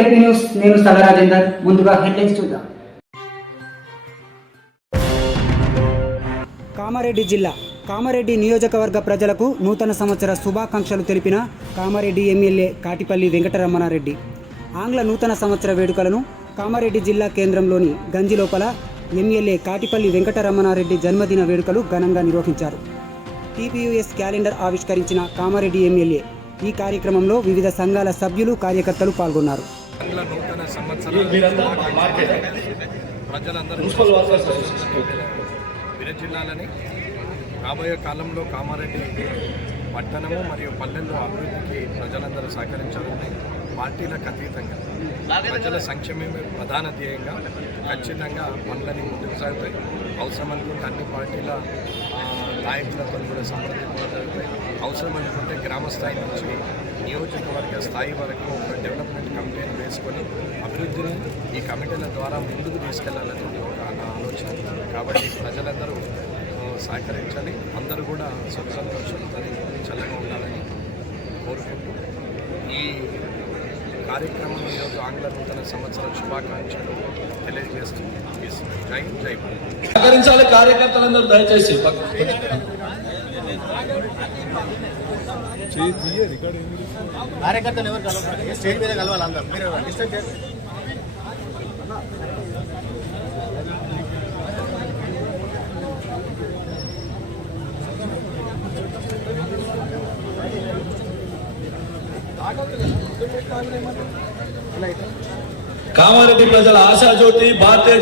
LP news. నేను సల రాజేందర్. ముందుగా హెడ్లైన్స్ చూద్దాం. కామారెడ్డి జిల్లా కామారెడ్డి నియోజకవర్గ ప్రజలకు నూతన సంవత్సర శుభాకాంక్షలు తెలిపిన కామారెడ్డి ఎమ్మెల్యే కాటిపల్లి వెంకటరమణారెడ్డి ఆంగ్ల నూతన సంవత్సర వేడుకలను కామారెడ్డి జిల్లా కేంద్రంలోని గంజి లోపల ఎమ్మెల్యే కాటిపల్లి వెంకటరమణారెడ్డి జన్మదిన వేడుకలు ఘనంగా నిర్వహించారు. టీపీయూఎస్ క్యాలెండర్ ఆవిష్కరించిన కామారెడ్డి ఎమ్మెల్యే ఈ కార్యక్రమంలో వివిధ సంఘాల సభ్యులు కార్యకర్తలు పాల్గొన్నారు. జిల్లాలని రాబోయే కాలంలో కామారెడ్డి పట్టణము మరియు పల్లెల్లో అభివృద్ధికి ప్రజలందరూ సహకరించాలని పార్టీలకు అతీతంగా ప్రజల సంక్షేమమే ప్రధాన ధ్యేయంగా ఖచ్చితంగా పనులని ముందుకు సాగుతాయి. అవసరం అనుకుంటే అన్ని పార్టీల నాయకులతో కూడా సమర్థించగలుగుతాయి. అవసరం అనుకుంటే గ్రామ స్థాయి నుంచి నియోజకవర్గ స్థాయి వరకు ఒక డెవలప్మెంట్ కమిటీని వేసుకొని అభివృద్ధిని ఈ కమిటీల ద్వారా ముందుకు తీసుకెళ్లాలనేది ఒక ఆలోచన. కాబట్టి ప్రజలందరూ సహకరించాలి. అందరూ కూడా సుఖ సంతోషంతో చల్లగా ఉండాలని కోరుకుంటూ ఈ కార్యక్రమం ఈరోజు ఆంగ్ల నూతన సంవత్సర శుభాకాంక్షలు తెలియజేస్తూ జై జై సహకరించాలి. కార్యకర్తలందరూ దయచేసి కార్యకర్తలు ఎవరు కలవాలి, స్టేజ్ మీద కలవాలి. అందరూ మీరు డిస్టర్బ్ చేయండి. కామారెడ్డి ప్రజల ఆశాజ్యోతి భారతీయ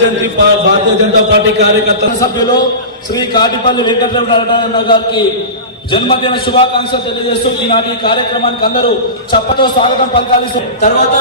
జనతా పార్టీ కార్యకర్తల సభ్యులు శ్రీ కాటిపల్లి వెంకటరమణ గారికి జన్మదిన శుభాకాంక్షలు తెలియజేస్తూ ఈనాటి కార్యక్రమానికి అందరూ చప్పతో స్వాగతం పలకాలి. తర్వాత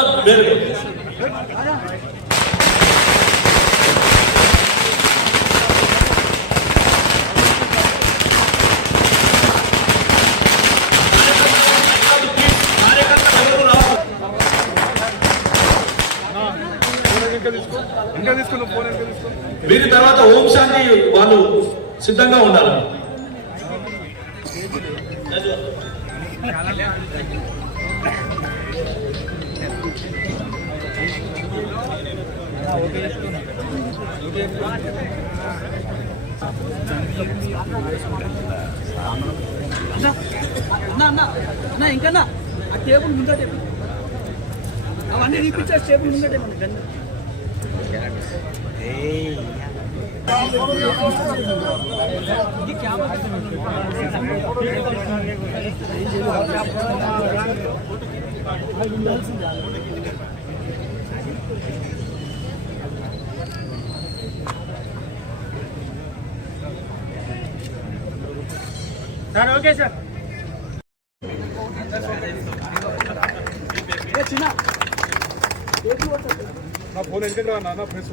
వీరి తర్వాత ఓం శాంతి వాళ్ళు సిద్ధంగా ఉండాలి. ఇంకా ఆ టేబుల్ ముందటే అవన్నీ తీపించే టేబుల్ ముందటే మనకి సార్. Okay sir. చిన్న నా ఫోన్ ఎందుకు రా నాన్న ప్రెస్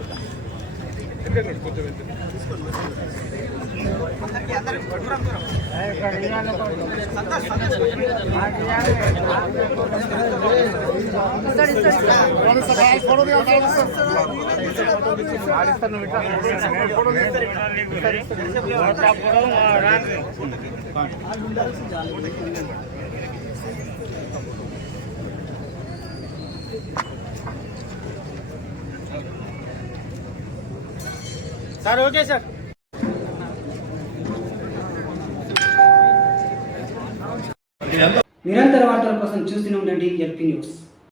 కొంచెం సార్. Okay sir. నిరంతర వార్తల కోసం చూస్తూనే ఉండండి ఎల్పీ న్యూస్.